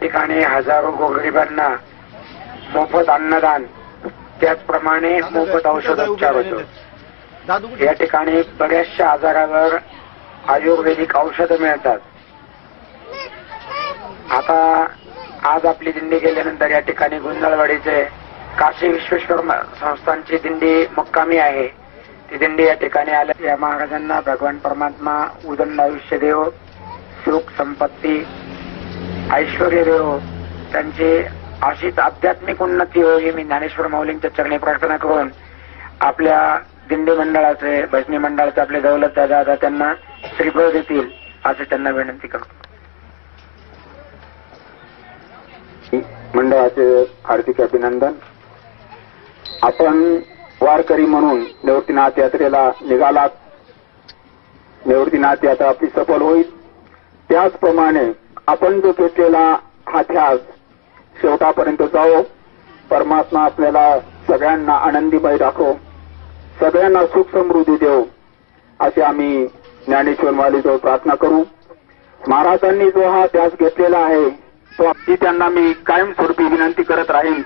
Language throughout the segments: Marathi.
ठिकाणी हजारो गोरगरिबांना मोफत अन्नदान, त्याचप्रमाणे मोफत औषधोपचार होतो। या ठिकाणी बऱ्याचशा आजारावर आयुर्वेदिक औषधं मिळतात। आता आज आपली दिंडी गेल्यानंतर या ठिकाणी गुंजळवाडीचे काशी विश्वेश्वर संस्थानची दिंडी मुक्कामी आहे। ती दिंडी या ठिकाणी आल्या। या महाराजांना भगवान परमात्मा उदंड आयुष्य देव, सुख संपत्ती ऐश्वर्य देव, त्यांची अशीच आध्यात्मिक उन्नती हो ही मी ज्ञानेश्वर माऊलींच्या चरणी प्रार्थना करून आपल्या दिंडी मंडळाचे, भजनी मंडळाचे आपले दौलत दादा त्यांना श्रीफळ देतील असे त्यांना विनंती करतो। मंडळाचे हार्दिक अभिनंदन। आपण वारकरी म्हणून निवृत्तीनाथ यात्रेला निघालात। निवृत्तीनाथ यात्रा आपली सफल होईल। त्याचप्रमाणे आपण जो घेतलेला हा ध्यास शेवटापर्यंत जाओ। परमात्मा आपल्याला सगळ्यांना आनंदीमय राखो, सगळ्यांना सुख समृद्धी देव अशी आम्ही ज्ञानेश्वर माऊलीजवळ प्रार्थना करू। महाराजांनी जो हा ध्यास घेतलेला आहे तो ती त्यांना मी कायमस्वरूपी विनंती करत राहीन।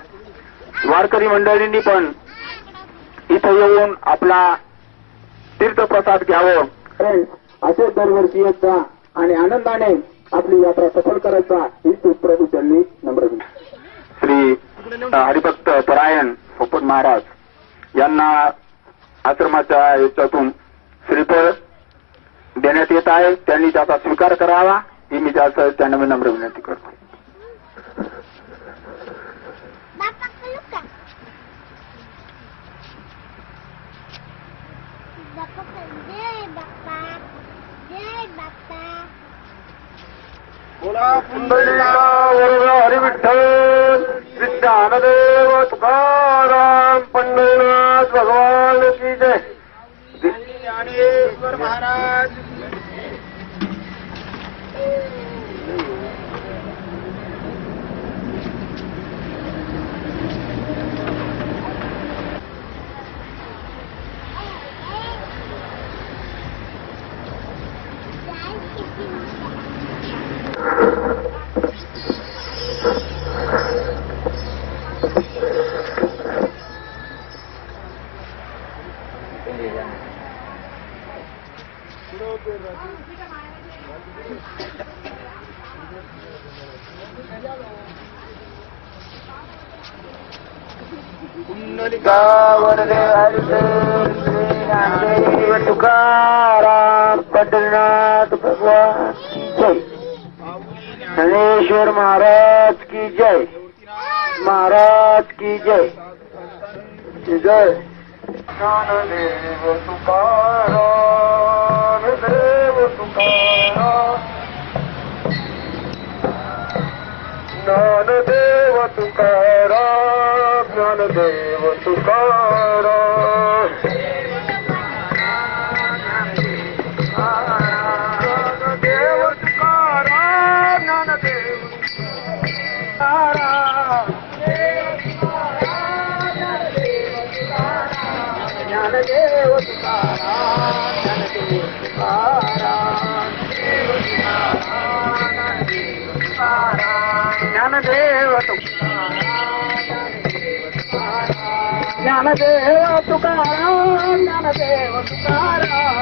वारकरी मंडळींनी पण इथं येऊन आपला तीर्थप्रसाद घ्यावं। असे दरवर्षी येत जा आणि आनंदाने आपली यात्रा सफल करायचा ही प्रभू त्यांनी नम्र विनंती। श्री हरिभक्त परायण पोपट महाराज यांना आश्रमाच्या याच्यातून श्रीफळ देण्यात येत आहे। त्यांनी त्याचा स्वीकार करावा ही मी त्यांना नम्र विनंती करतो। हरि विठ्ठल श्री ज्ञानदेव तुकाराम पंढरीनाथ भगवान की जय। ज्ञानेश्वर महाराज वरदे हरिदेव श्री ज्ञानदेव तुकाराम पंढरीनाथ भगवान की जय। ज्ञानेश्वर महाराज की जय, महाराज की जय जय। ज्ञानदेव तुकाराम देव तुकाराम, ज्ञानदेव तुकाराम, ज्ञानदेव तुकाराम, ज्ञानदेव तुकाराम, ज्ञानदेव तुकाराम, ज्ञानदेव तुकाराम, ज्ञानदेव तुकाराम, ज्ञानदेव तुकाराम, ज्ञानदेव तुकाराम,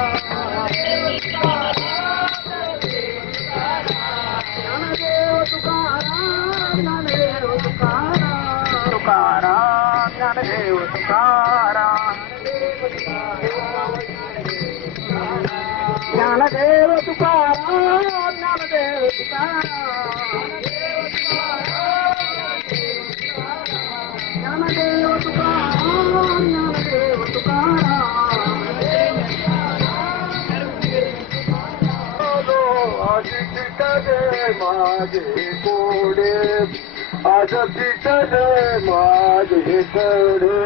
ज्ञानदेव तुकाराम, ज्ञानदेव तुकाराम, तुकाराम ज्ञानदेव तुकाराम, ज्ञानदेव तुकाराम, ज्ञानदेव तुकाराम, ज्ञानदेव तुकाराम, ज्ञानदेव तुकाराम। आज पिटले माझे कोडे, आज पिटले माझे कोडे,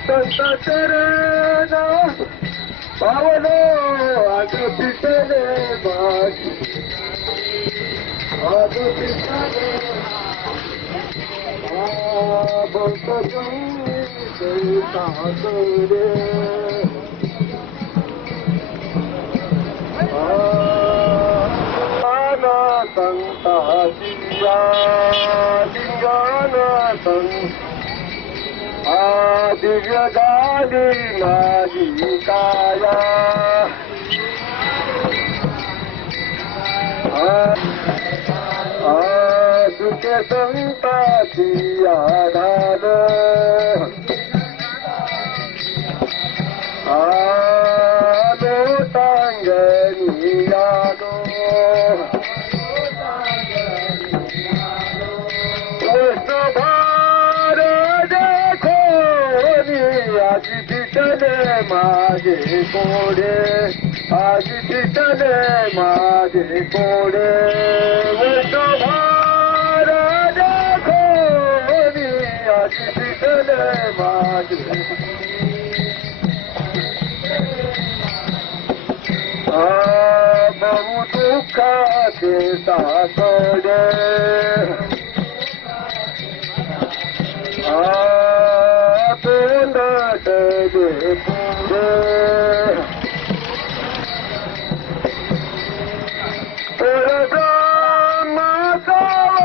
संत चरण पावलो आज पिटले माझे, आज पिटले भक्त संगीत संताची लिंगान दिव्य झाली माझी काया सुखे संताची आधार आलो टांगणी आलो भार देखो आजी पिटले माझे कोडे आजी पिटले माझे कोडे भार देखो आजी पिटले माझे बहु दुःखाचे साकडे तोंडाटले पुढे मातावळे